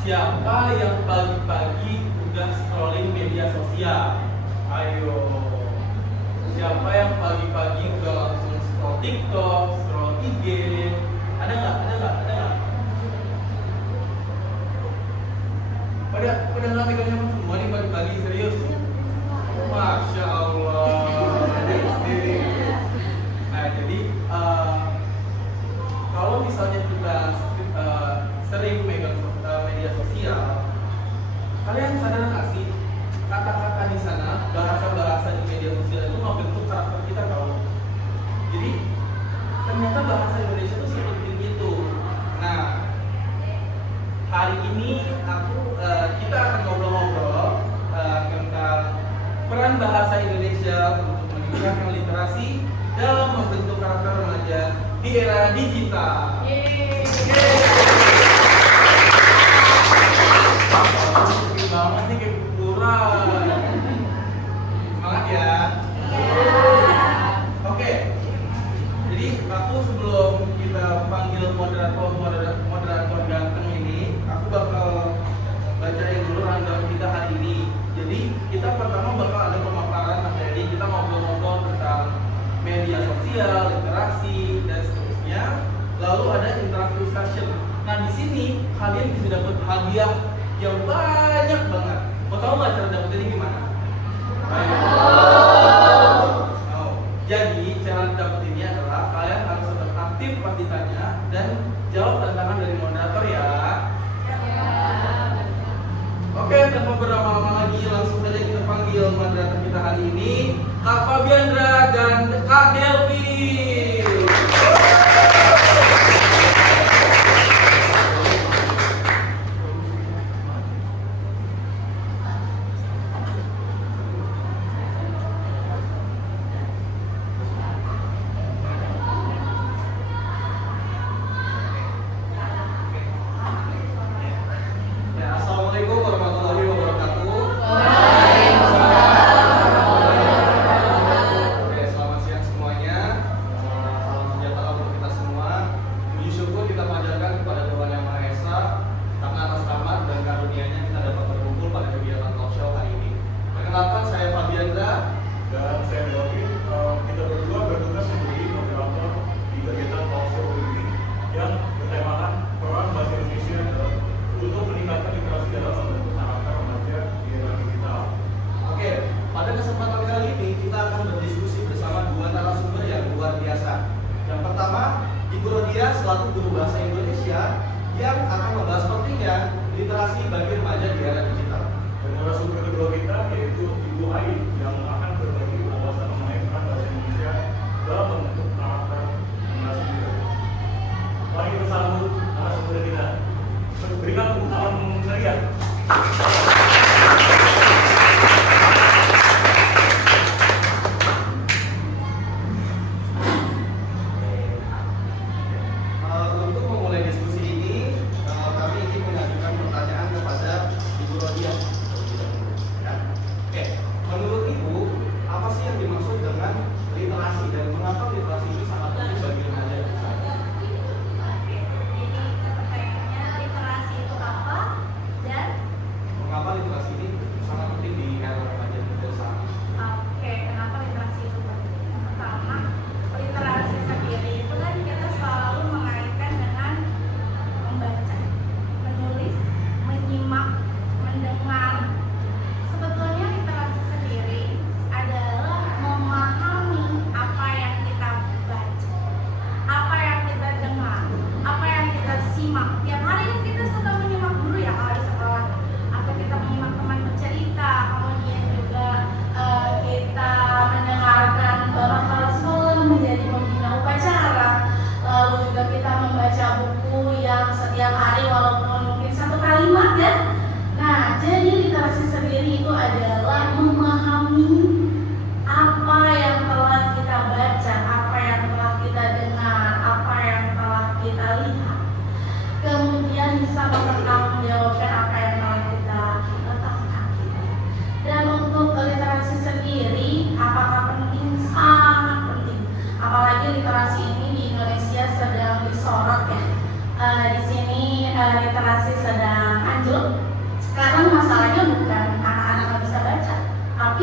Siapa yang pagi-pagi udah scrolling media sosial? Ayo. Siapa yang pagi-pagi udah langsung scroll TikTok, scroll IG? Ada nggak? Ada nggak? Ada nggak? Pada nggak megang handphone semua nih pagi-pagi, serius? Masya Allah. Nah, jadi kalau misalnya kita sering megang media sosial, kalian sadar nggak sih kata-kata di sana, bahasa-bahasa di media sosial itu membentuk karakter kita tahu. Jadi ternyata bahasa Indonesia itu seperti itu. Nah, hari ini kita akan ngobrol-ngobrol tentang peran bahasa Indonesia untuk meningkatkan literasi dalam membentuk karakter remaja di era digital. Sepi banget nih kayak kuburan. Semangat ya. Oke. Jadi aku sebelum kita panggil moderator ganteng ini, aku bakal bacain dulu rundown kita hari ini. Jadi kita pertama bakal ada pemaparan materi, kita ngobrol-ngobrol tentang media sosial, literasi dan seterusnya. Lalu ada interactive session. Nah di sini kalian bisa dapat hadiah yang banyak banget. Mau tahu nggak cara dapetinnya gimana? Oh. Jadi cara dapetinnya adalah kalian harus tetap aktif pas ditanya dan jawab tantangan dari moderator ya. Oke, tanpa berlama-lama lagi langsung saja kita panggil moderator kita hari ini, Kak Fabiandra dan Kak Delvi. Menurut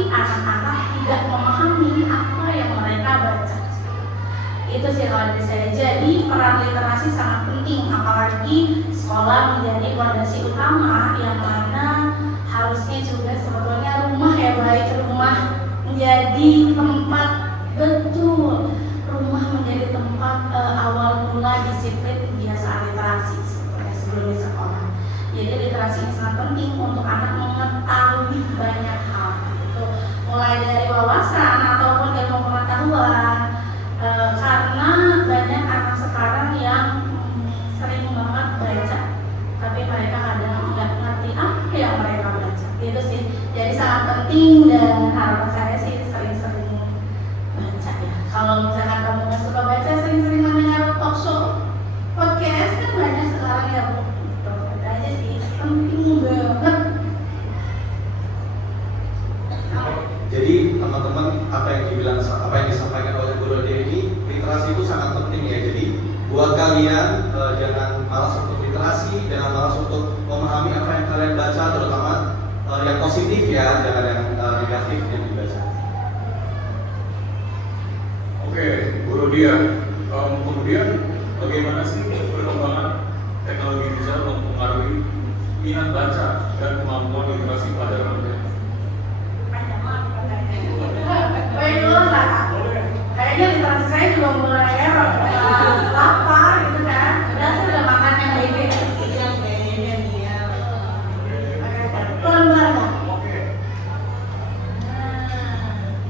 tapi anak-anak tidak memahami apa yang mereka baca. Itu sih kalau dari saya. Jadi peran literasi sangat penting, apalagi sekolah menjadi fondasi utama yang mana harusnya juga sebetulnya rumah ya, baik rumah menjadi tempat, betul, rumah menjadi tempat awal mula disiplin kebiasaan literasi sebelum di sekolah. Jadi literasi ini sangat penting untuk anak mengetahui banyak hal, gitu. Mulai dari wawasan ataupun ilmu pengetahuan, karena banyak anak sekarang yang sering banget baca, tapi mereka kadang nggak ngerti apa yang mereka baca. Itu sih, jadi sangat penting dan harapan saya sih sering-sering baca ya. Kalau misalkan kamu nggak suka baca, sering-sering mendengar talk show, podcast kan banyak sekarang ya Bu. Gitu aja sih, penting banget. Jadi teman-teman, apa yang disampaikan oleh Bu Rodia ini, literasi itu sangat penting ya. Jadi buat kalian jangan malas untuk literasi, jangan malas untuk memahami apa yang kalian baca, terutama yang positif ya, jangan yang negatif yang dibaca. Oke, Bu Rodia, kemudian bagaimana sih perkembangan teknologi digital mempengaruhi minat baca dan kemampuan literasi pada remaja? Kayaknya literasi saya juga mulai lapar gitu kan. Dan saya udah makan yang ini. Pelan-pelan kan?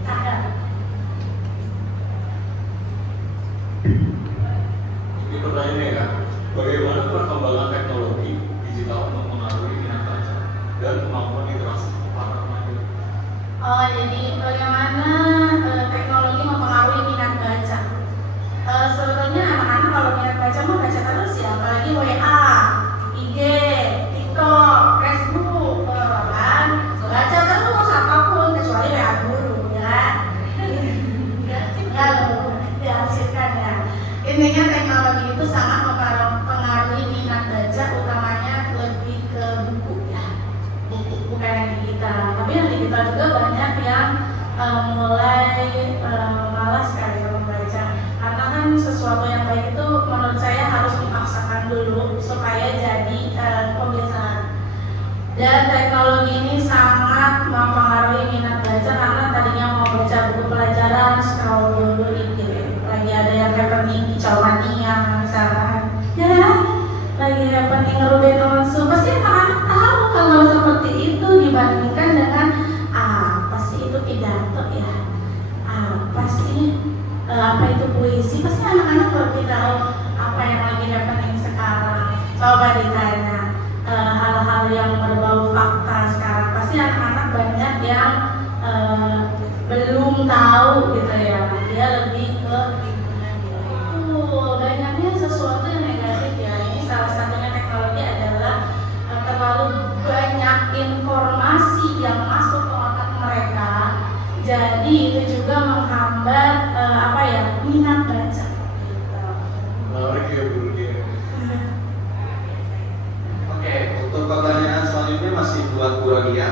Ada. Ini pertanyaannya ya, bagaimana perkembangan teknologi digital mempengaruhi minat baca dan kemampuan literasi para remaja? Oh, jadi bagaimana teknologi mempengaruhi minat baca? Sebetulnya anak-anak kalau minat baca mau baca terus ya, apalagi WA, IG, TikTok, Facebook, kan baca terus apapun kecuali WA guru, ya. Nggak dihasilkan ya. Intinya teknologi itu sangat mempengaruhi minat baca, utamanya lebih ke buku ya, buku bukan yang digital. Tapi yang digital juga banyak yang mulai malas kali ya membaca, karena kan sesuatu yang baik itu menurut saya harus dipaksakan dulu supaya jadi kebiasaan. Dan teknologi ini sangat mempengaruhi minat baca, karena tadinya mau baca buku pelajaran scroll dulu gitu, lagi ada yang happening di Cawania misalkan, ya lagi happening Ruben Onsu, pasti anak-anak tahu kalau seperti itu dibandingkan dengan apa sih itu pidato ya, apa sih apa itu puisi, pasti anak-anak lebih tahu apa yang lagi happening sekarang. Coba ditanya hal-hal yang berbau fakta sekarang, pasti anak-anak banyak yang belum tahu gitu ya, dia lebih ke banyaknya sesuatu yang negatif ya. Ini salah satunya teknologi adalah terlalu banyak informasi yang masuk ke otak mereka, jadi itu juga menghambat minat baca gitu. Menarik ya Bu Rodia. Oke, untuk pertanyaan selanjutnya masih buat Bu Rodia.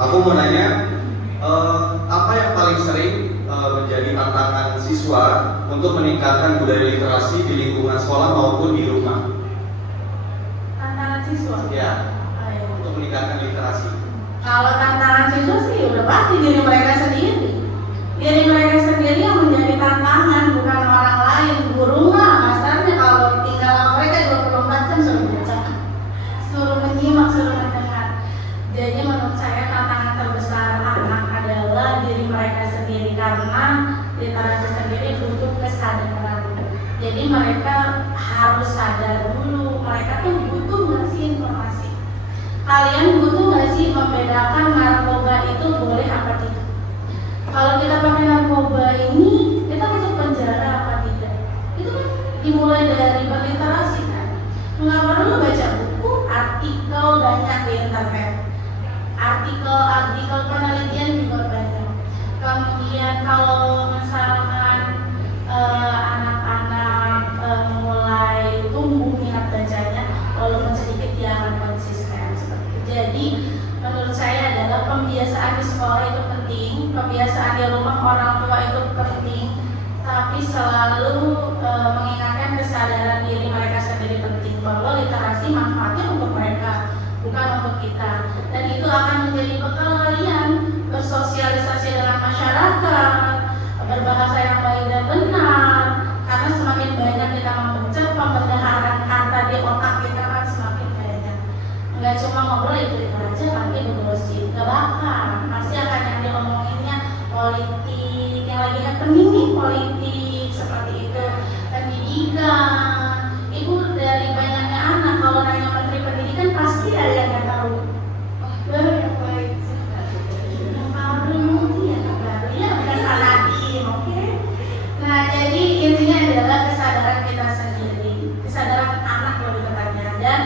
Aku mau nanya, apa yang paling sering menjadi tantangan siswa untuk meningkatkan budaya literasi di lingkungan sekolah maupun di rumah? Tantangan siswa? Ya, untuk meningkatkan literasi. Kalau tantangan siswa sih udah pasti diri mereka sendiri. Diri mereka sendiri yang menjadi tantangan, bukan orang lain. Guru mah asalnya kalau tinggal sama mereka 24 jam suruh baca, suruh menyimak, suruh mendengar. Jadi menurut saya tantangan terbesar anak adalah diri mereka sendiri, karena literasi sendiri butuh kesadaran. Jadi mereka harus sadar dulu, mereka tuh butuh nggak sih informasi. Kalian butuh nggak sih membedakan narkoba itu boleh apa tidak? Kalau kita pakai narkoba ini, kita masuk penjara apa tidak? Itu kan dimulai dari berliterasi kan. Nggak perlu baca buku, artikel banyak di internet. Artikel penelitian juga banyak. Kemudian kalau misalkan anak-anak mulai tumbuh minat bacanya, walaupun sedikit dia akan konsisten seperti itu. Jadi menurut saya adalah pembiasaan di sekolah itu penting. Kebiasaan di rumah orang tua itu penting, tapi selalu mengingatkan kesadaran diri mereka sendiri penting bahwa literasi manfaatnya untuk mereka, bukan untuk kita. Dan itu akan menjadi bekal kalian bersosialisasi dengan masyarakat, berbahasa yang baik dan benar. Karena semakin banyak kita membaca, pembendaharaan kata di otak kita kan semakin banyak. Nggak cuma ngobrol itu aja, tapi bergosip, nggak bakal. Pasti akan yang diomonginnya politik, yang lagi happening nih politik seperti itu, pendidikan. Ibu dari banyaknya anak kalau nanya menteri pendidikan pasti ada yang nggak tahu. Wah, baru yang baik sih. Yang baru ya, bukan Pak Nadiem, oke? Nah, jadi intinya adalah kesadaran kita sendiri, kesadaran anak lebih tepatnya, dan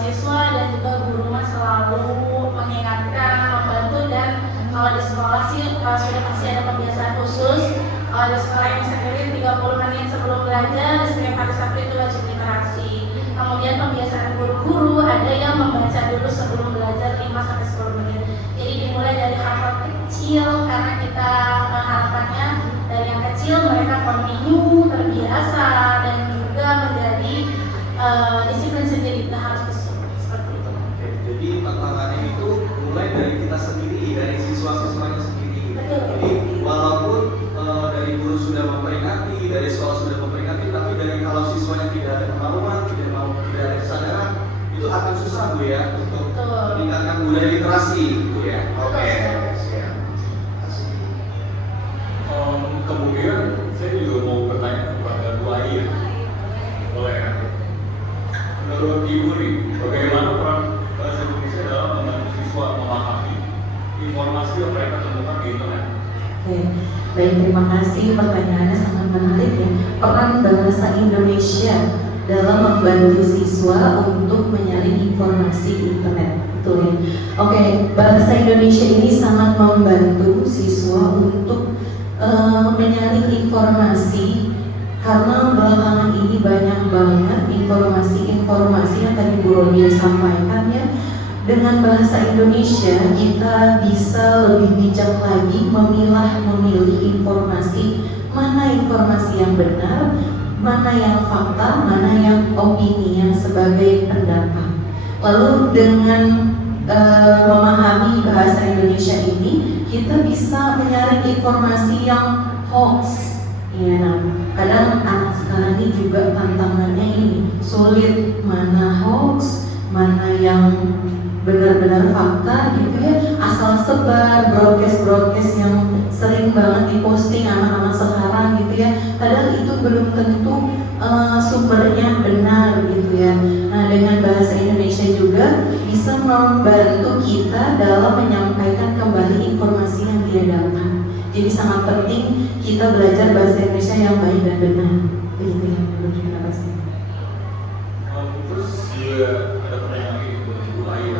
siswa dan juga guru mah selalu mengingatkan, membantu, dan kalau di sekolah sih sudah pasti ada pembiasaan khusus. Kalau di sekolah ini sendiri 30 menit sebelum belajar, di setiap hari Sabtu itu wajib literasi. Kemudian pembiasaan guru-guru ada yang membaca dulu sebelum belajar 5-10 menit. Jadi dimulai dari hal-hal kecil karena kita harapannya dari yang kecil mereka continue, terbiasa, dan juga menjadi disiplin sendiri. Kita harus seperti itu. Oke, jadi tantangannya itu mulai dari kita sendiri, dari siswa-siswanya sendiri. Betul. Jadi walaupun dari guru sudah memperingati, dari sekolah sudah memperingati, tapi dari kalau siswanya tidak ada kemauan, tidak ada kesadaran, itu akan susah Bu ya untuk Betul. meningkatkan budaya literasi Bu ya. Oke, siap. Kemudian saya juga mau bertanya kepada Bu Ayi, boleh ya? Menurut Ibu nih, bagaimana peran bahasa Indonesia dalam membantu siswa memahami informasi yang mereka temukan di internet? Oke, baik, terima kasih, pertanyaannya sangat menarik ya. Peran bahasa Indonesia dalam membantu siswa untuk menyaring informasi di internet, betul ya? Oke, bahasa Indonesia ini sangat membantu siswa untuk menyaring informasi, karena belakangan ini banyak banget informasi-informasi yang tadi Bu Rodia sampaikan ya. Dengan bahasa Indonesia kita bisa lebih bijak lagi memilih informasi, mana informasi yang benar, mana yang fakta, mana yang opini yang sebagai pendapat. Lalu dengan memahami bahasa Indonesia ini, kita bisa menyaring informasi yang hoax. Ya, nah, kadang anak sekarang ini juga tantangannya ini sulit, mana hoax, mana yang benar-benar fakta gitu ya, asal sebar broadcast yang sering banget diposting anak-anak sekarang gitu ya, padahal itu belum tentu sumbernya benar gitu ya. Nah, dengan bahasa Indonesia juga bisa membantu kita dalam menyampaikan kembali informasi yang dia dapat. Jadi sangat penting kita belajar bahasa Indonesia yang baik dan benar. Begitu ya menurut pendapat saya. Terus juga ada pertanyaan lagi untuk Bu Ayu.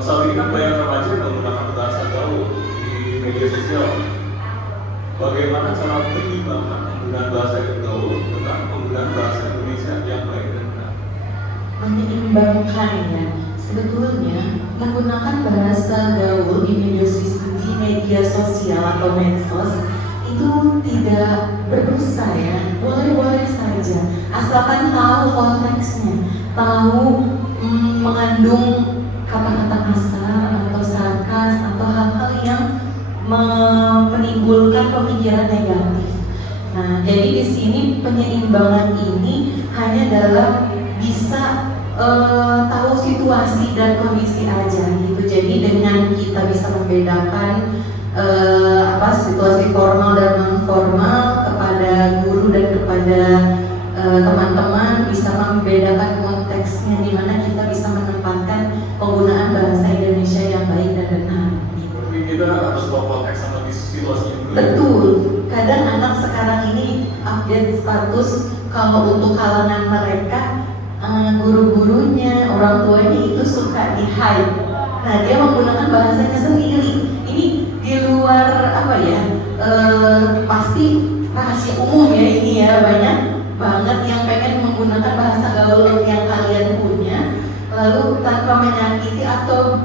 Saat ini kan banyak remaja yang menggunakan bahasa gaul di media sosial. Bagaimana cara menyeimbangkan penggunaan bahasa gaul dengan penggunaan bahasa Indonesia yang baik dan benar? Menyeimbangkan ya, sebetulnya menggunakan bahasa gaul di media sosial atau medsos itu tidak berdosa ya, boleh-boleh saja, asalkan tahu konteksnya, tahu mengandung kata-kata kasar atau sarkas atau hal-hal yang menimbulkan pemikiran negatif. Nah, jadi di sini penyeimbangan ini hanya dalam bisa tahu situasi dan kondisi aja gitu. Jadi dengan kita bisa membedakan situasi formal dan non formal kepada guru dan kepada teman-teman, bisa membedakan konteksnya di mana kita bisa menempatkan penggunaan bahasa Indonesia yang baik dan benar. Tapi kita harus bawa konteks sama situasi dulu. Betul. Kadang anak sekarang ini update status kalau untuk kalangan mereka, guru-gurunya, orang tuanya itu suka di-hide. Nah, dia menggunakan bahasanya sendiri. Ini di luar pasti rahasia umum ya ini ya, banyak banget yang pengen menggunakan bahasa gaul yang kalian punya, lalu tanpa menyakiti atau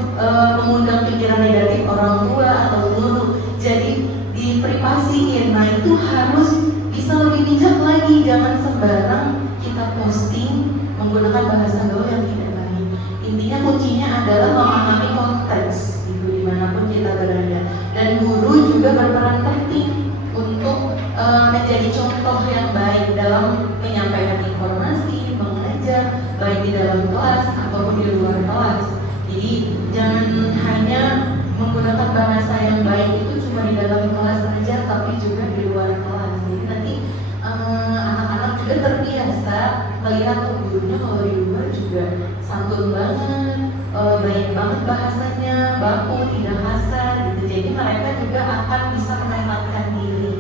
mengundang pikiran negatif orang tua atau guru. Jadi diprivasiin. Nah itu harus bisa lebih bijak lagi, jangan sembarang kita posting menggunakan bahasa gaul yang tidak baik. Intinya kuncinya adalah memahami konteks gitu, dimanapun kita berada. Dan guru juga berperan penting untuk menjadi contoh yang baik dalam menyampaikan informasi, mengajar, baik di dalam kelas ataupun di luar kelas. Jadi jangan hanya menggunakan bahasa yang baik itu cuma di dalam kelas saja, tapi juga di luar kelas. Jadi nanti anak-anak juga terbiasa melihat gurunya kalau di luar juga santun banget, baik banget bahasanya, baku, tidak kasar gitu. Jadi mereka juga akan bisa menempatkan diri.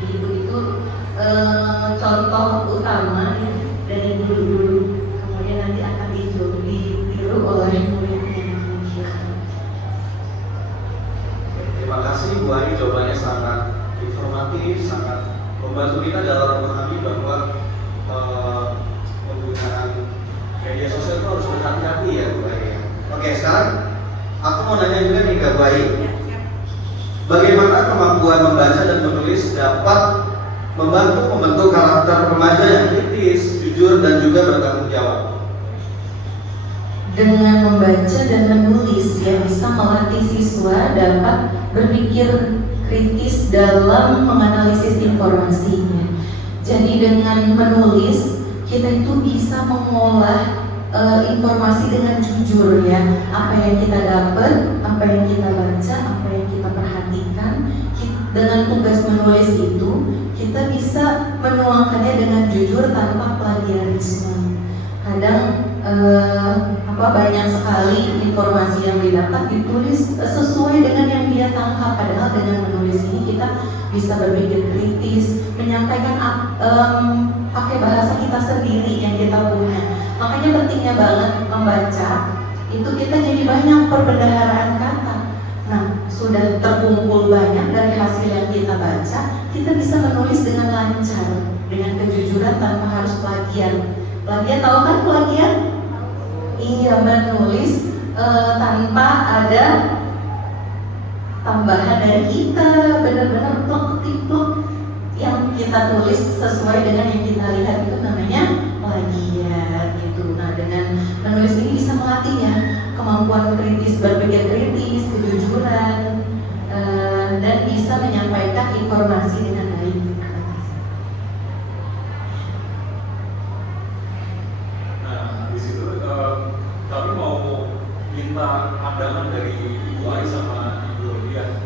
Jadi itu contoh utama dari guru-guru. Kemudian nanti akan ditiru oleh muridnya. Terima kasih Bu Ani, jawabannya sangat informatif, sangat membantu kita dalam memahami bahwa penggunaan media sosial itu harus berhati-hati ya Bu Ani. Oke, sekarang aku mau nanya juga nih ke Bu Ani. Bagaimana kemampuan membaca dan menulis dapat membantu membentuk karakter remaja yang kritis, jujur, dan juga bertanggung jawab? Dengan membaca dan menulis, dia bisa melatih siswa dapat berpikir kritis dalam menganalisis informasinya. Jadi dengan menulis, kita itu bisa mengolah informasi dengan jujur ya. Apa yang kita dapat, apa yang kita baca, apa yang kita perhatikan. Dengan tugas menulis itu, kita bisa menuangkannya dengan jujur tanpa plagiarisme. Kadang banyak sekali informasi yang didapat ditulis sesuai dengan yang dia tangkap, padahal dengan menulis ini kita bisa berpikir kritis, menyampaikan pakai bahasa kita sendiri yang kita punya. Makanya pentingnya banget membaca, itu kita jadi banyak perbendaharaan kata. Nah, sudah terkumpul banyak dari hasil yang kita baca, kita bisa menulis dengan lancar, dengan kejujuran tanpa harus plagiat. Plagiat, tahu kan plagiat? Iya, menulis tanpa ada tambahan dari kita, benar-benar plek-plek yang kita tulis sesuai dengan yang kita lihat, itu namanya plagiat gitu. Nah, dengan menulis ini bisa melatih ya kemampuan kritis, berpikir kritis, kejujuran, dan bisa menyampaikan informasi dengan baik. Tapi mau minta pandangan dari Ibu Ai sama Ibu Rodia,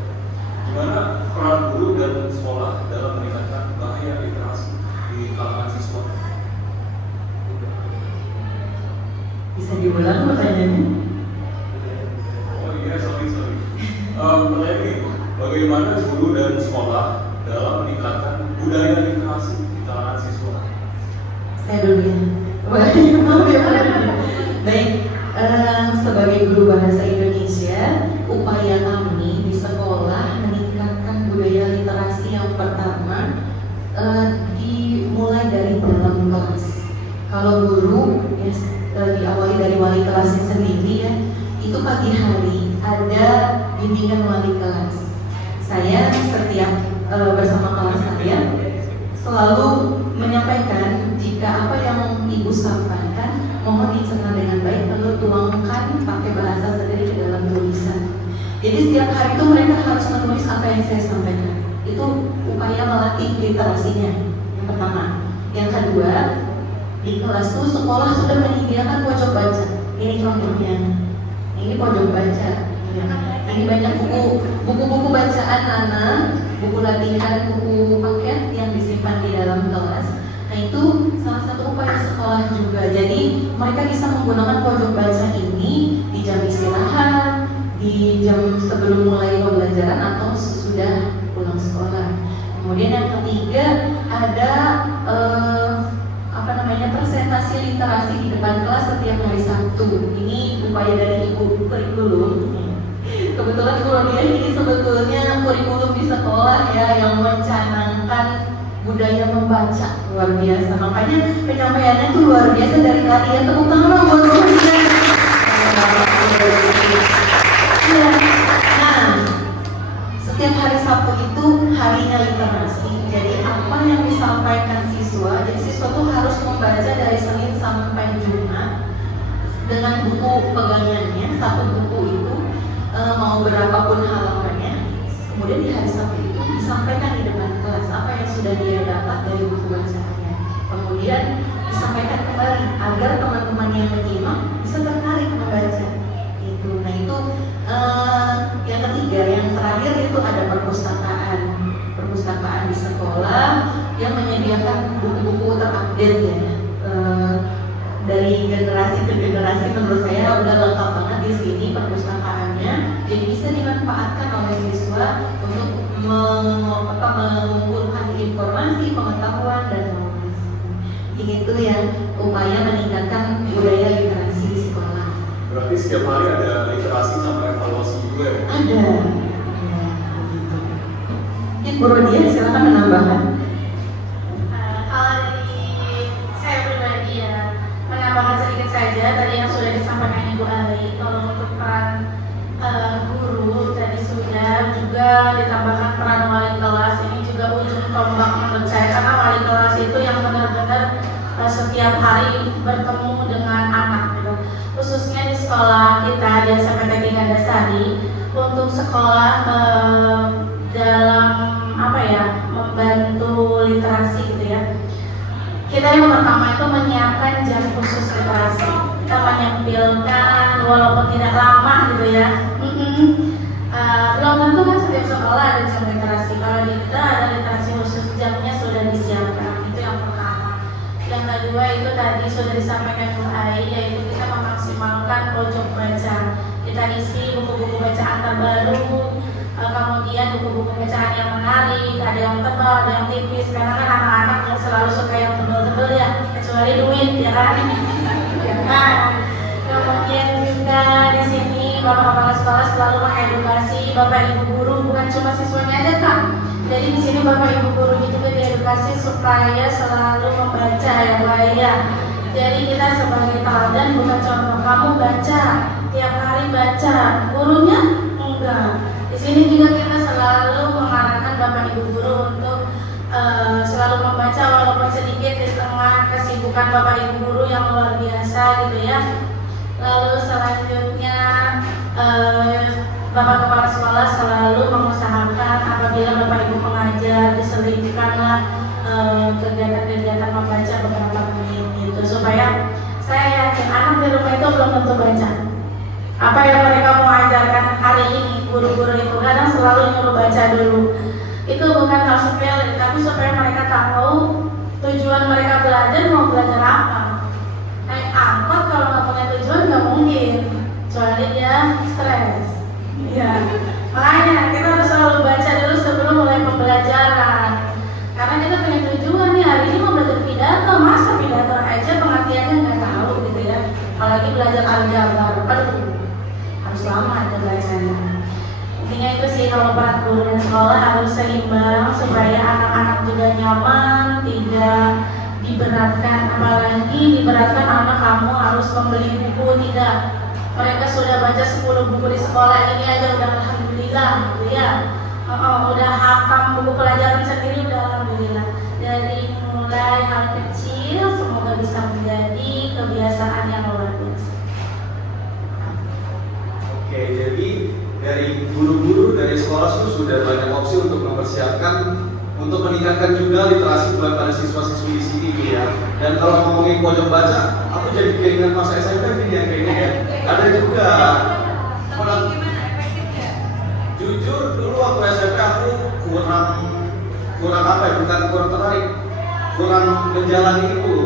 gimana peran guru dan sekolah dalam meningkatkan bahaya literasi di kalangan siswa? Bisa diulang pertanyaannya? Oh iya, sorry. Pertanyaan ini, bagaimana guru dan sekolah dalam meningkatkan budaya literasi di kalangan siswa? Saya dulu ya. Baik, sebagai guru bahasa Indonesia, upaya kami di sekolah meningkatkan budaya literasi yang pertama dimulai dari dalam kelas. Kalau guru ya, diawali dari wali kelasnya sendiri ya, itu pagi hari ada bimbingan wali kelas. Saya setiap bersama kelas saya selalu menyampaikan jika apa yang ibu sampaikan mohon dicerna dengan baik, lalu tuangkan pakai bahasa sendiri ke dalam tulisan. Jadi setiap hari itu mereka harus menulis apa yang saya sampaikan. Itu upaya melatih literasinya yang pertama. Yang kedua, di kelas itu sekolah sudah menyediakan pojok baca. Ini contohnya. Ini pojok baca. Ya. Ini banyak buku-buku bacaan anak, buku latihan, buku paket yang disimpan di dalam kelas. Nah itu salah satu upaya sekolah juga. Jadi mereka bisa menggunakan pojok baca ini di jam istirahat, di jam sebelum mulai pembelajaran atau sesudah pulang sekolah. Kemudian yang ketiga ada presentasi literasi di depan kelas setiap hari Sabtu. Ini upaya dari ibu kurikulum. Kebetulan Bu Rodia ini sebetulnya kurikulum di sekolah ya yang mencanangkan budaya membaca, luar biasa. Makanya penyampaiannya itu luar biasa dari latihan. Tepuk tangan buat Bu Rodia. berarti setiap hari ada literasi sama evaluasi juga ya? Ada. Ya, Bu Rodia silakan menambahkan. Kalau dari saya pribadi ya, menambahkan sedikit saja tadi yang sudah disampaikan Ibu Ali. Kalau untuk peran guru tadi sudah juga ditambahkan peran wali kelas, ini juga ujung tombak menurut saya, karena wali kelas itu yang benar-benar setiap hari bertemu dengan anak gitu. Khususnya di sekolah kita di SMPT 3 Dasari, untuk sekolah dalam apa ya, membantu literasi gitu ya. Kita yang pertama itu menyiapkan jam khusus literasi. Kita menyempilkan walaupun tidak lama gitu ya. Belum tentu kan setiap sekolah ada jam literasi. Kalau di kita ada literasi khusus, jamnya sudah disiapkan. Itu yang pertama. Yang kedua itu tadi sudah disampaikan Bu Ai, yaitu kita memaksimalkan pojok baca. Kita isi buku-buku bacaan terbaru, kemudian buku-buku bacaan yang menarik, ada yang tebal, ada yang tipis. Karena kan anak-anak yang selalu suka yang tebal-tebal ya, kecuali duit ya kan. Nah, kemudian juga di sini Bapak Kepala Sekolah selalu mengedukasi Bapak Ibu guru, bukan cuma siswanya aja Kak. Jadi di sini Bapak Ibu guru juga diedukasi supaya selalu membaca ya Pak ya. Jadi kita sebagai teladan bukan contoh, kamu baca tiap hari baca, gurunya enggak. Di sini juga kita selalu mengarahkan Bapak Ibu guru untuk selalu membaca walaupun sedikit di tengah kesibukan Bapak Ibu guru yang luar biasa gitu ya. Lalu selanjutnya Bapak Kepala Sekolah selalu mengusahakan apabila Bapak Ibu pengajar diselipkanlah kegiatan-kegiatan membaca beberapa menit gitu, supaya saya yakin anak di rumah itu belum tentu baca. Apa yang mereka mau ajarkan hari ini, guru-guru itu kadang selalu nyuruh baca dulu. Itu bukan hal sepele, tapi supaya mereka tahu tujuan mereka belajar, mau belajar apa. Naik angkot kalau nggak punya tujuan nggak mungkin, kecuali dia stres. Ya, makanya kita harus selalu baca dulu sebelum mulai pembelajaran. Karena kita punya tujuan nih, hari ini mau belajar pidato, masa pidato aja pengertiannya nggak tahu gitu ya. Apalagi belajar aljabar, aduh, harus lama aja belajarnya. Intinya itu sih, kalau peran guru dan sekolah harus seimbang supaya anak-anak juga nyaman, tidak diberatkan. Apalagi diberatkan anak kamu harus membeli buku, tidak. Mereka sudah baca 10 buku di sekolah ini aja udah alhamdulillah gitu ya. Udah hafal buku pelajaran sendiri udah alhamdulillah. Dari mulai hal kecil semoga bisa menjadi kebiasaan yang luar biasa. Oke, jadi dari guru-guru dari sekolah sudah banyak opsi untuk mempersiapkan, untuk meningkatkan juga literasi pada siswa-siswi di sini ya. Dan kalau ngomongin pojok baca, aku jadi keinginan masa SMP ini yang kayaknya ya. Ada juga. Jujur dulu waktu SMP aku kurang apa ya, bukan kurang tertarik, kurang menjalani itu.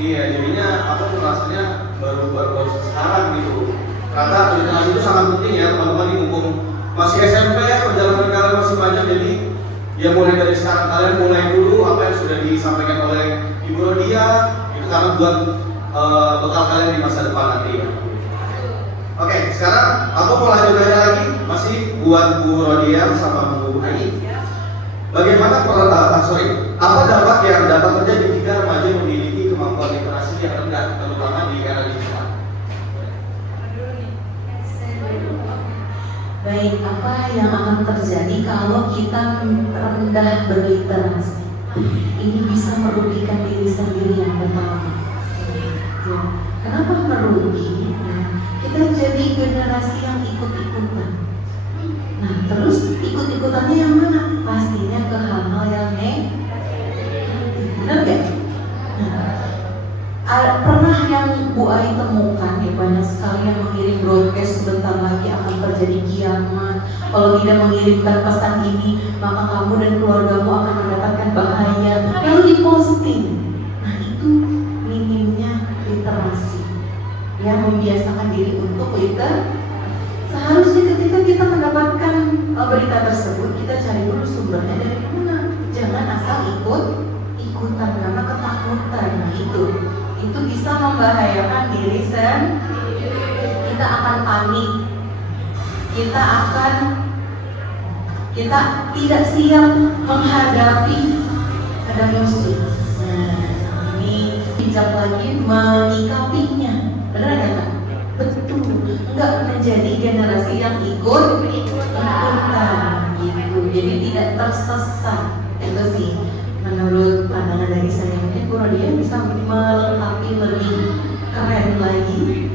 Iya, jadinya aku rasanya baru sekarang gitu. Karena literasi itu sangat penting ya teman-teman, di mumpung masih SMP, perjalanan kalian masih panjang, jadi ya mulai dari sekarang kalian mulai dulu apa yang sudah disampaikan oleh Ibu Rodia itu, karena buat bekal kalian di masa depan nanti ya. Oke, sekarang aku mau lanjut lagi masih buat Bu Rodia sama Bu Ai. Bagaimana apa dampak yang dapat terjadi jika remaja memiliki kemampuan literasi yang rendah, terutama di era digital? Baik, apa yang akan terjadi kalau kita rendah berliterasi? Ini bisa merugikan diri sendiri yang pertama. Ya. Kenapa merugi? Kita jadi generasi yang ikut-ikutan. Nah, terus ikut-ikutannya yang mana? Pastinya ke hal-hal yang negatif. Benar gak? Nah, pernah yang Bu Ai temukan ya, banyak sekali yang mengirim broadcast sebentar lagi akan terjadi kiamat. Kalau tidak mengirimkan pesan ini, maka kamu dan keluargamu akan mendapatkan bahaya. Lalu diposting. Nah, itu minimnya literasi. Yang membiasakan diri untuk literasi. Seharusnya ketika kita mendapatkan berita tersebut, kita cari dulu sumbernya dari mana. Jangan asal ikutan karena ketakutan. Nah, itu bisa membahayakan diri sendiri. kita akan panik, kita tidak siap menghadapi ada musuh. Nah, ini bijak lagi menyikapinya, benar ya Kak? Betul, enggak menjadi generasi yang ikut-ikutan gitu, jadi tidak tersesat. Itu sih menurut pandangan dari saya. Mungkin Bu Rodia bisa melengkapi lebih keren lagi.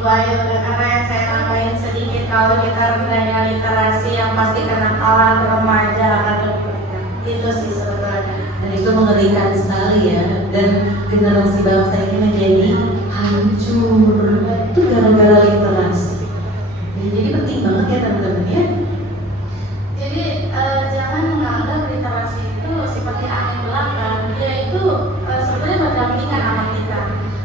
Baik, karena yang saya tambahin sedikit, kalau kita rendahnya literasi yang pasti kenakalan remaja akan berkurang. Itu sih sebetulnya. Dan itu mengerikan sekali ya. Dan generasi bangsa ini menjadi hancur. Itu gara-gara literasi. Jadi penting banget ya teman-teman ya. Jadi jangan menganggap literasi itu seperti angin belakang. Dia itu sebetulnya berdampingan sama kita.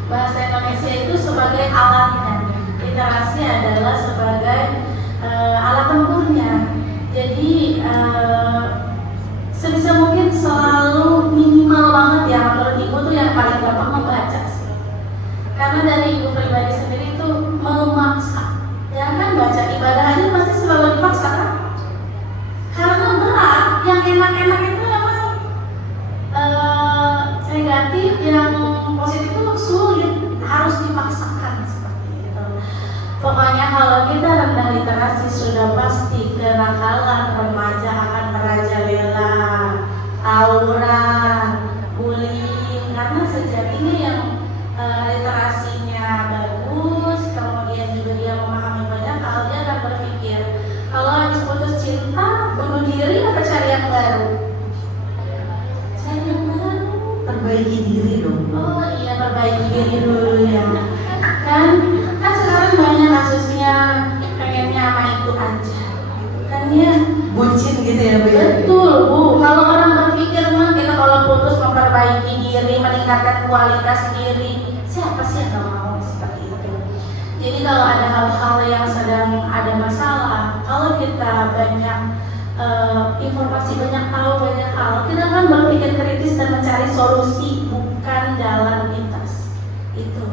Bahasa Indonesia itu sebagai alatnya. Literasi adalah sebagai alat tempurnya. Jadi sebisa mungkin selalu minimal banget ya menurut ibu tuh yang paling gampang membaca sih. Karena dari ibu pribadi sendiri itu memaksa. Ya kan baca ibadah aja pasti selalu dipaksa kan? Karena berat, yang enak-enak itu memang negatif, yang positif itu sulit, harus dipaksakan seperti itu. Pokoknya kalau kita rendah literasi sudah pasti kenakalan remaja akan merajalela, tawuran, bullying. Karena sejatinya yang literasinya bagus, kemudian juga dia memahami banyak hal, dia akan berpikir kalau habis putus cinta, bunuh diri apa cari yang baru? Cari yang baru. Perbaiki diri dong. Oh iya, perbaiki diri dulu ya. Kan sekarang banyak kasusnya pengennya sama itu aja. Kan ya. Bucin gitu ya Bu. Betul Bu. Kalau orang berpikir mah kita kalau putus memperbaiki diri, meningkatkan kualitas diri, siapa sih yang gak mau seperti itu? Jadi kalau ada hal-hal yang sedang ada masalah, kalau kita banyak informasi, banyak tahu banyak hal, kita akan berpikir kritis dan mencari solusi, bukan jalan lintas. Itu.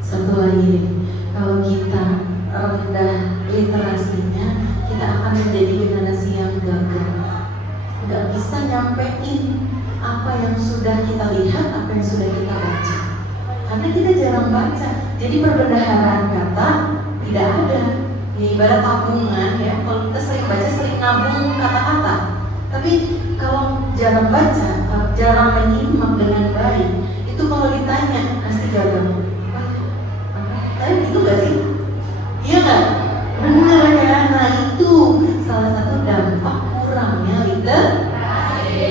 Satu lagi nih, kalau kita rendah literasinya, kita akan menjadi generasi yang gagal. Nggak bisa nyampein apa yang sudah kita lihat, apa yang sudah kita baca. Karena kita jarang baca, jadi perbendaharaan kata tidak ada. Ya, ibarat tabungan ya, kalau kita sering baca sering nabung kata-kata. Tapi kalau jarang baca, jarang menyimak dengan baik, itu kalau ditanya pasti gagal. Tapi gitu gak sih? Iya gak? Bener kan? Nah itu salah satu dampak kurangnya literasi.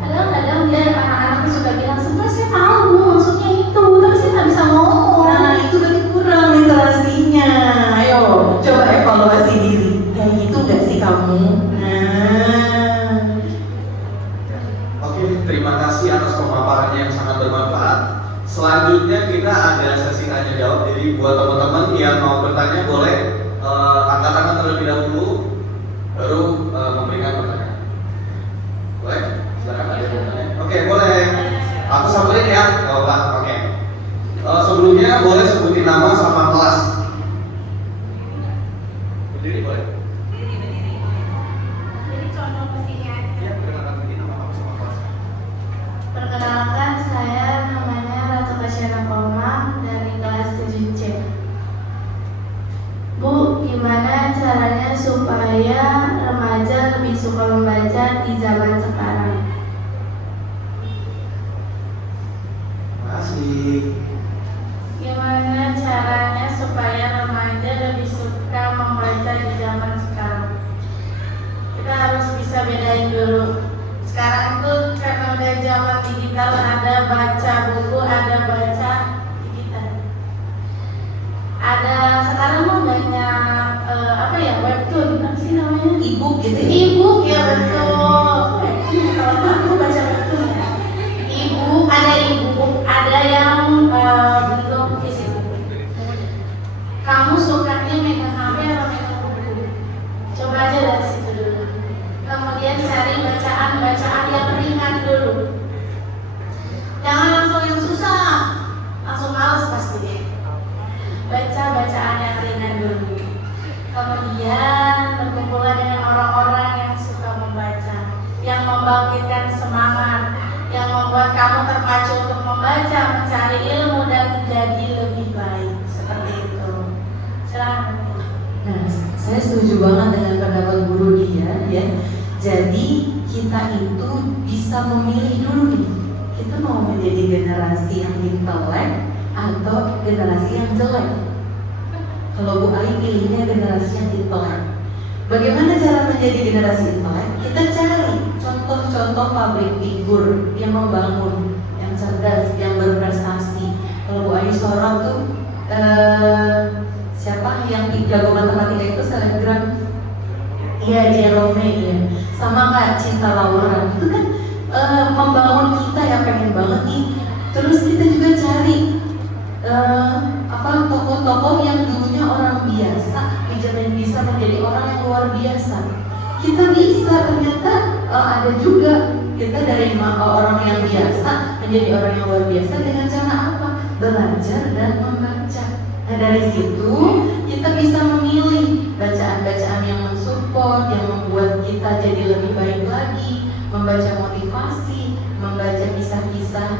Kadang-kadang dia anak-anak suka bilang, sebenarnya saya tahu maksudnya itu, tapi saya nggak bisa ngomong. Nah itu berarti kurang literasinya. Ayo coba evaluasi diri. Kayak gitu gak sih kamu? Nah. Oke, terima kasih atas pemaparannya yang sangat bermanfaat. Selanjutnya kita ada sesi tanya jawab. Jadi buat teman-teman yang mau bertanya boleh angkat tangan terlebih dahulu, baru memberikan pertanyaan. Boleh? Silakan ada yang mau bertanya. Oke, boleh. Aku samperin ya, Bapak. Oke. Sebelumnya boleh sebutin nama sama kelas. Berdiri boleh? Jadi contoh mesinnya. Iya, perkenalkan diri nama kamu sama kelas. Perkenalkan, saya namanya Ratu Kasyana Komang dari kelas 7C. Bu, gimana caranya supaya remaja lebih suka membaca di zaman sekarang? Masih. Gimana caranya supaya remaja lebih suka membaca di zaman sekarang? Kita harus bisa bedain dulu. Sekarang tuh karena udah zaman digital, ada baca buku, ada baca digital. Ada sekarang mah banyak apa ya, webtoon, apa sih namanya? E-book gitu ya? E-book ya, betul. Kalau aku baca webtoon ya. E-book, ada yang bentuk fisik. Kamu sukanya megang HP atau megang buku? Coba aja dari situ dulu. Kemudian cari bacaan yang ringan dulu. Jangan langsung yang susah, langsung males pasti deh. mencari ilmu dan menjadi lebih baik seperti itu. Silakan. Nah, saya setuju banget dengan pendapat guru dia ya. Jadi kita itu bisa memilih dulu nih. Kita mau menjadi generasi yang intelek atau generasi yang jelek. Kalau Bu Ai pilihnya generasi yang intelek. Bagaimana cara menjadi generasi intelek? Kita cari contoh-contoh public figure yang membangun, yang cerdas, yang berprestasi. Kalau Bu Ai seorang tuh siapa yang jago matematika itu selebgram? Iya, Jerome ya. Sama Kak Cinta Laura itu kan membangun kita yang pengen banget nih. Terus kita juga cari tokoh-tokoh yang dulunya orang biasa bisa menjadi orang yang luar biasa. Kita bisa ternyata ada juga kita dari orang yang biasa menjadi orang yang luar biasa dengan cara apa? Belajar dan membaca. Nah dari situ kita bisa memilih bacaan-bacaan yang mensupport, yang membuat kita jadi lebih baik lagi, membaca motivasi, membaca kisah-kisah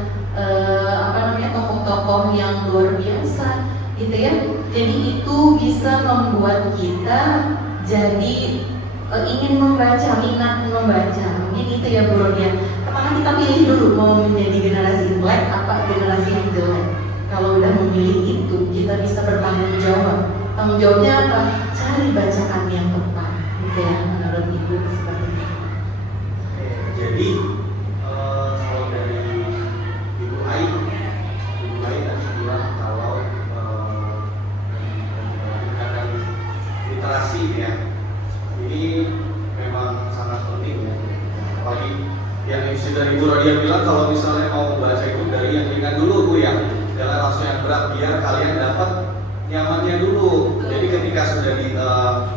tokoh-tokoh yang luar biasa, gitu ya. Jadi itu bisa membuat kita jadi ingin membaca, minat membaca. Mungkin itu ya Bu Rodia. Maka kita pilih dulu mau menjadi generasi intelek apa generasi yang jelek. Kalau udah memilih itu, kita bisa bertanggung jawab. Tanggung jawabnya apa? Cari bacaan yang tepat, gitu ya. Menurut Ibu seperti itu. Jadi kalau dari Ibu Ai tadi bilang kalau meningkatkan literasi ya, ini memang sangat penting ya. Apalagi yang dari Ibu Rodia bilang kalau misalnya mau baca itu dari yang ringan dulu Bu ya, jangan langsung yang berat biar kalian dapat nyamannya dulu. Jadi ketika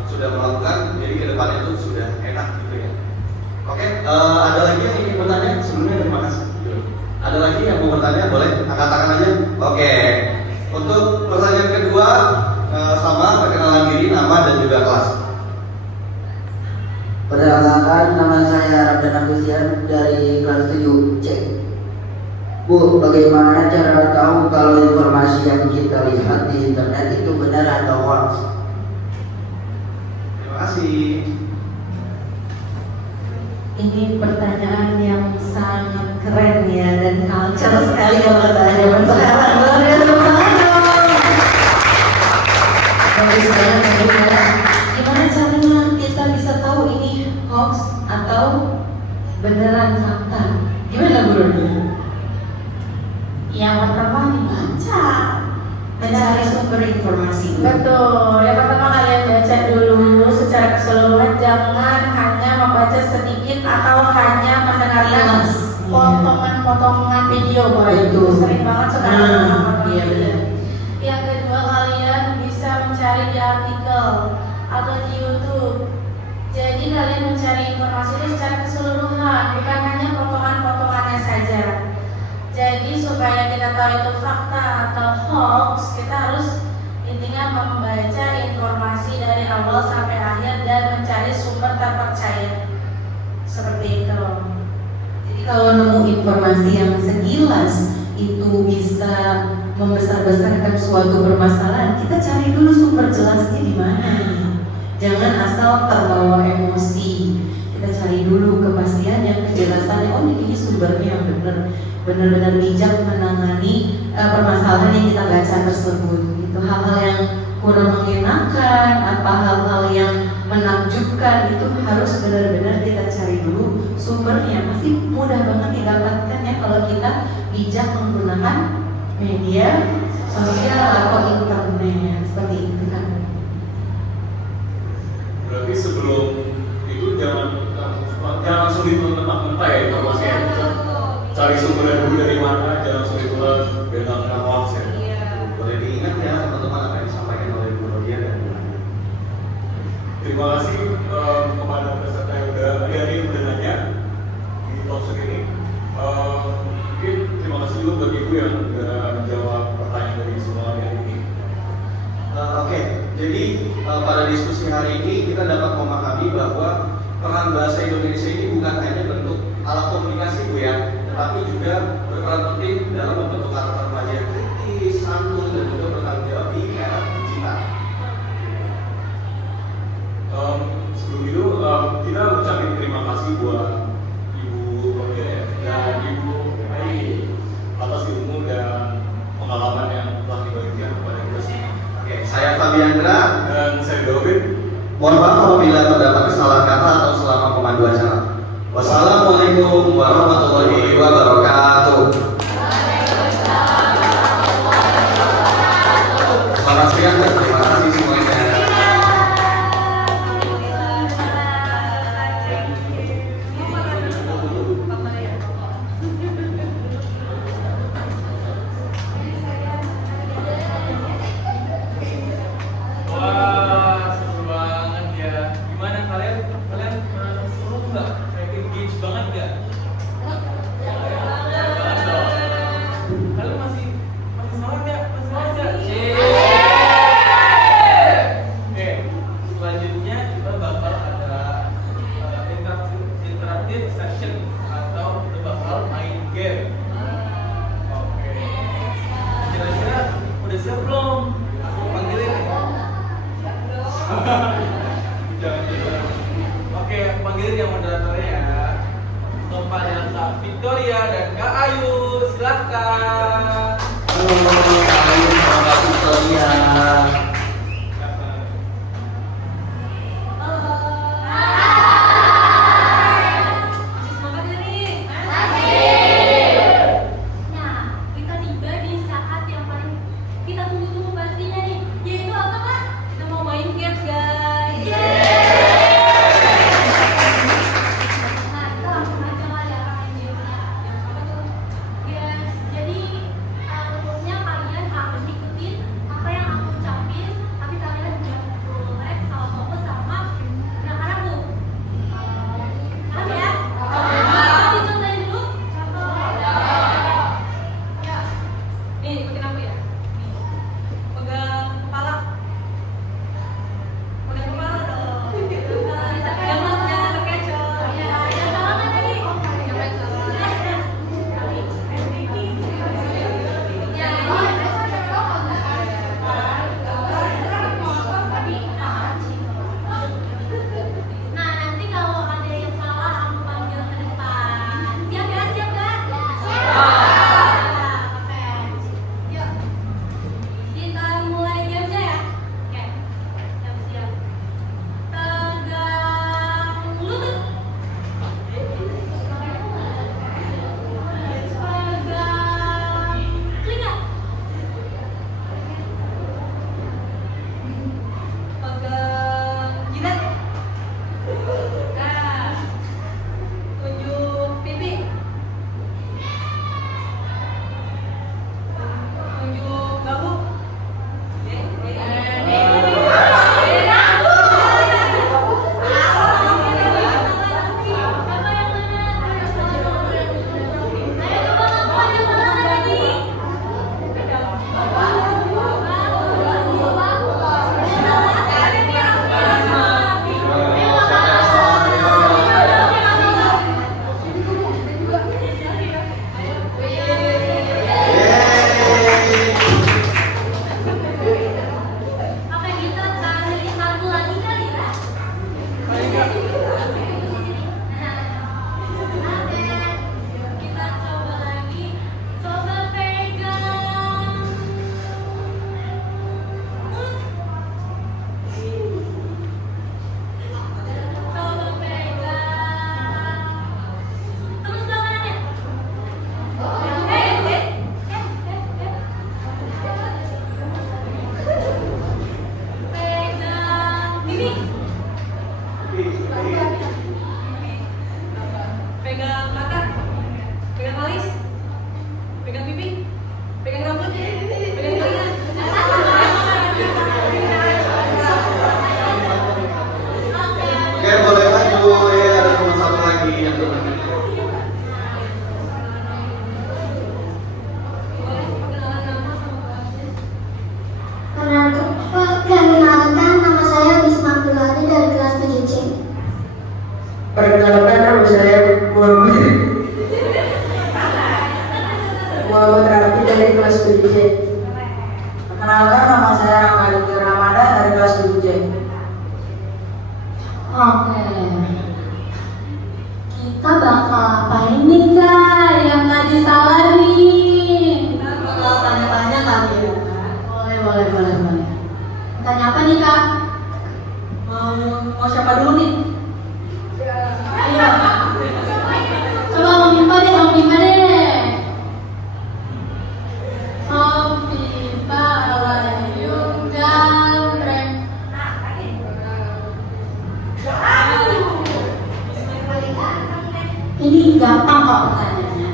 sudah melakukan, jadi kedepannya itu sudah enak gitu ya. Oke, ada lagi yang ingin bertanya? Sebelumnya terima kasih. Ada lagi yang mau bertanya? Boleh angkat tangan aja. Oke. Untuk pertanyaan kedua sama perkenalan diri, nama dan juga kelas. Perkenalkan, nama saya Ramdan Agustian dari kelas 7C. Bu, bagaimana cara tahu kalau informasi yang kita lihat di internet itu benar atau hoax? Terima kasih. Ini pertanyaan yang sangat keren ya dan culture sekali kalau kata zaman sekarang. Luar biasa banget. Bagus banget ya. Gimana caranya kita bisa tahu ini hoax atau beneran fakta? Gimana Bu Rodia? Yang pertama dibaca, Mencari sumber informasi. betul. Yang pertama kalian baca dulu secara keseluruhan, jangan hanya membaca sedikit atau hanya mendengarkan potongan-potongan video. Itu sering banget sekarang. Iya benar. Yang kedua, kalian bisa mencari di artikel atau di YouTube. Jadi kalian mencari informasi itu secara keseluruhan, bukan hanya potongan-potongannya saja. Jadi supaya kita tahu itu fakta atau hoax, kita harus intinya membaca informasi dari awal sampai akhir dan mencari sumber terpercaya. Seperti itu. Jadi kalau nemu informasi yang sekilas itu bisa membesar-besarkan suatu permasalahan, kita cari dulu sumber jelasnya di mana nih. Jangan asal terbawa emosi. Kita cari dulu kepastiannya, kejelasannya. Oh ini sumbernya yang benar-benar bijak menangani permasalahan yang kita baca tersebut. Itu hal-hal yang kurang mengenakan, apa hal-hal yang menakjubkan itu harus benar-benar kita cari dulu sumbernya. Pasti mudah banget didapatkan ya kalau kita bijak menggunakan media sosial atau internet seperti itu kan. Berarti sebelum itu jangan langsung ditutup mentah-mentah ya informasinya. Cari sumbernya dulu dari mana, jangan langsung ditutup biar nggak kena hoax ya. Boleh diingat ya teman-teman apa yang disampaikan oleh Bu Rodia dan Bu Nanda. Terima kasih kepada peserta yang udah nanya di talkshow ini. Mungkin terima kasih juga bagi Ibu yang udah menjawab pertanyaan dari semua hari ini. Oke, jadi pada diskusi hari ini kita dapat memahami bahwa peran bahasa Indonesia ini bukan hanya bentuk alat komunikasi Bu ya, tetapi juga berperan penting dalam membentuk karakter pelajar. dan juga bertanggung jawab di era digital. Sebelum itu kita ucapin terima kasih buat Ibu Rodia dan Ibu Ai atas ilmu dan pengalaman yang telah dibagikan kepada kita semua. Oke, saya Fabiandra Dan saya David. Mohon maaf apabila terdapat kesalahan kata atau selama pemandu acara. Wassalamualaikum warahmatullahi wabarakatuh. Selamat siang dan terima kasih semuanya. Wah, seru banget ya. Gimana kalian? Kalian seru nggak? Kayak engage banget nggak? Banget dong. Kalian masih semangat nggak? Masih semangat nggak? Oke, selanjutnya kita bakal ada interaktif session atau kita bakal main game. Oke. Kira-kira udah siap belum? Aku panggilin nih. Jangan. Oke, aku panggilin yang moderatornya ya. Topan yang Kak Victoria dan Kak Ayu, silahkan. Halo, Ayu sama Victoria. Nah, kita tiba di saat yang paling kita tunggu-tunggu pastinya nih, yaitu apa Kak? Kita mau main games guys. Nah, kita langsung aja kali ya Kak, main gamesnya. Yang apa tuh? Games. Jadi rulesnya kalian harus ikutin apa yang aku ucapin, tapi kalian jangan melek sama fokus sama gerakan aku. Paham ya? Dicontohin dulu. Ya. Nih, ikutin aku ya. Nih. Pegang kepala. Pegang kepala dong. Jangan terkecoh. Ya, yang salah kan tadi? Yang salah. Ya, nah, nanti kalau ada yang salah, aku panggil ke depan. Siap ya? Siap gak? Oke. Yuk. Kita mulai gamenya ya? Oke. Siap-siap. Pegang lutut. Pegang telinga. Pegang jidat. Nah, tunjuk pipi. Tunjuk bahu. Oke, kita cari satu lagi kali ya. Oke, kita coba lagi. Coba pegang mulut. Coba pegang terus tangannya. Pegang pipi. Pegang mata. Pegang alis. Pegang pipi. Pegang rambut. Pegang telinga. Oke, boleh maju ya, ada teman satu lagi yang teman. Perkenalkan, nama saya Bisma Abdullah dari kelas 7C. Perkenalkan, nama saya Muhammad Rafi dari kelas 7C. tanya apa nih kak? Mau siapa dulu nih? Ayo. Coba mau Bimpa deh, mau Bimpa deh. Mau Bimpa layung jamreng. Ini gampang kok pertanyaannya.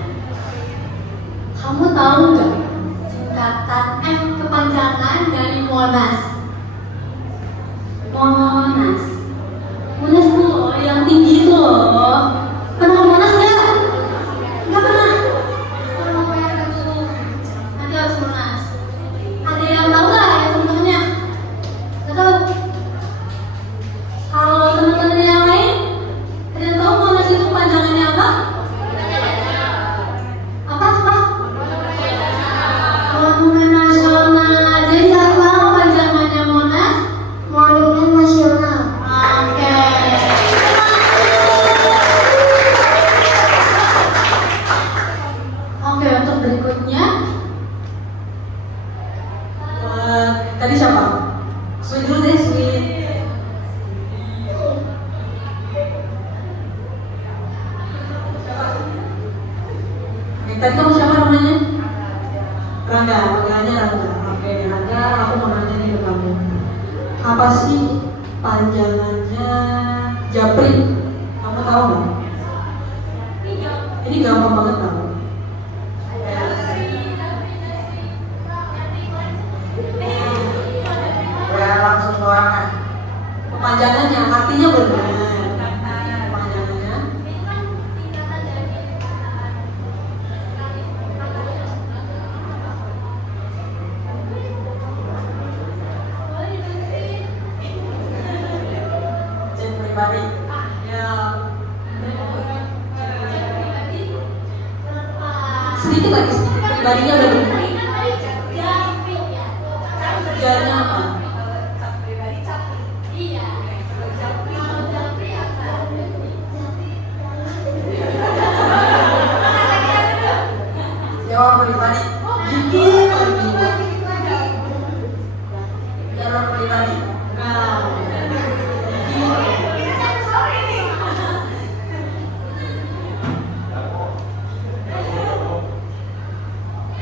Kamu tahu nggak singkatan kepanjangan dari Monas? Monas. Monas itu loh, yang tinggi itu loh. Pernah ke Monas nggak? Nggak pernah. Oh, nanti harus Monas. Ada yang tahu nggak ya teman-temannya? Nggak tahu. Kalau teman-teman yang lain, ada yang tahu Monas itu panjangannya apa? Apa? Monumen Nasional. Jadi apa panjangannya Monas? Monumen Nasional. Oke. Oke, untuk berikutnya. Tadi siapa? Sweet dulu deh, Sweet. Tadi kamu siapa namanya? Rangga, panggilannya Rangga. Oke, Rangga, aku mau nanya nih ke kamu. Apa sih panjangannya Japri? Kamu tahu nggak? Ini gampang banget tahu. Ya langsung doang. Panjangannya, artinya benar. Panjangannya. Jen pribadi. Ya. Sedikit lagi, pribadinya udah benar. Kerjanya apa? Jawab pribadi. Dikit lagi. Jalur pribadi. Nah.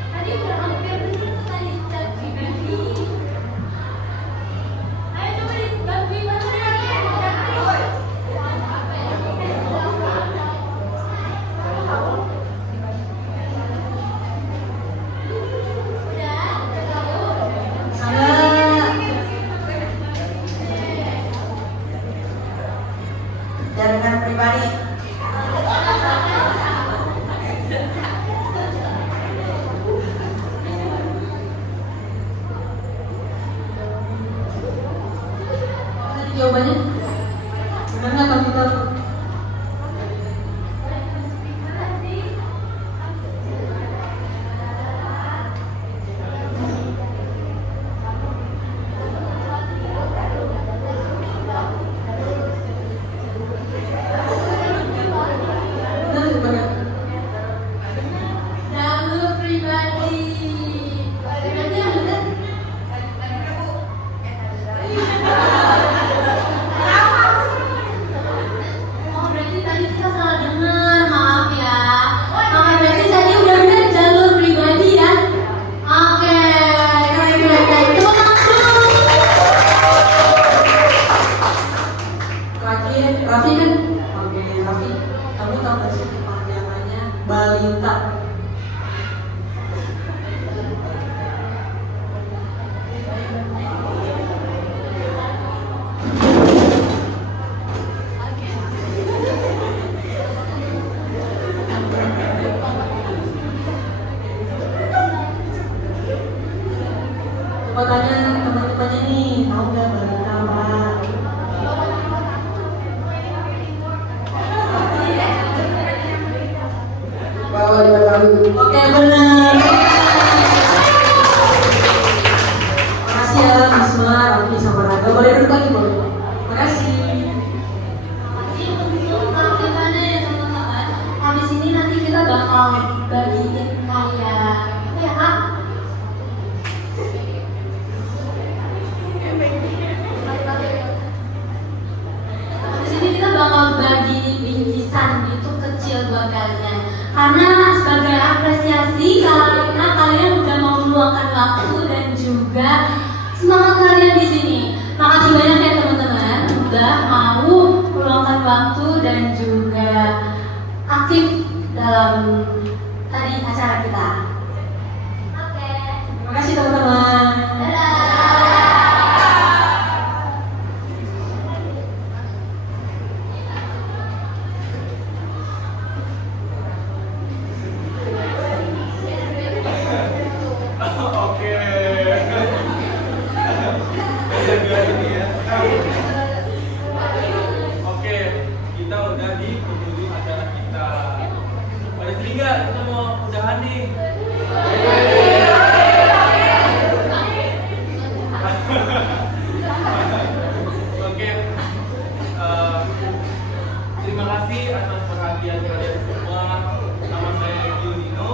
Tadi udah hampir bener tuh tadi chat pribadi. Ayo coba dibantuin Jaringan pribadi. Tadi jawabannya benar nggak komputer? Benar benar. jalur pribadi. Pribadi yang bener. Oh, berarti tadi kita salah dengar, maaf ya. Oke, berarti tadi udah bener jalur pribadi ya. Oke, keren. Tepuk tangan dulu. Terakhir, Raffi kan? Oke, Raffi, kamu tahu nggak sih panjangannya balita? Coba tanya teman-temannya nih, tahu nggak balita apa? Bawa di belakang. Oke, benar. Makasih ya, Bisma, Raffi, sama Rangga. Boleh duduk lagi, boleh? Makasih. Makasih untuk aktifannya ya teman-teman. Habis ini nanti kita bakal bagiin kayak apa ya kak? dalam tadi acara kita. Oke. Terima kasih teman-teman. Oke. Oke, kita udah di penghujung acara kita. Pada sini nggak? Kita mau udahan nih. Oke. Terima kasih atas perhatian kalian semua. Nama saya Yudino.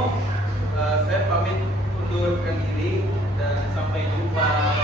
Saya pamit undurkan diri dan sampai jumpa.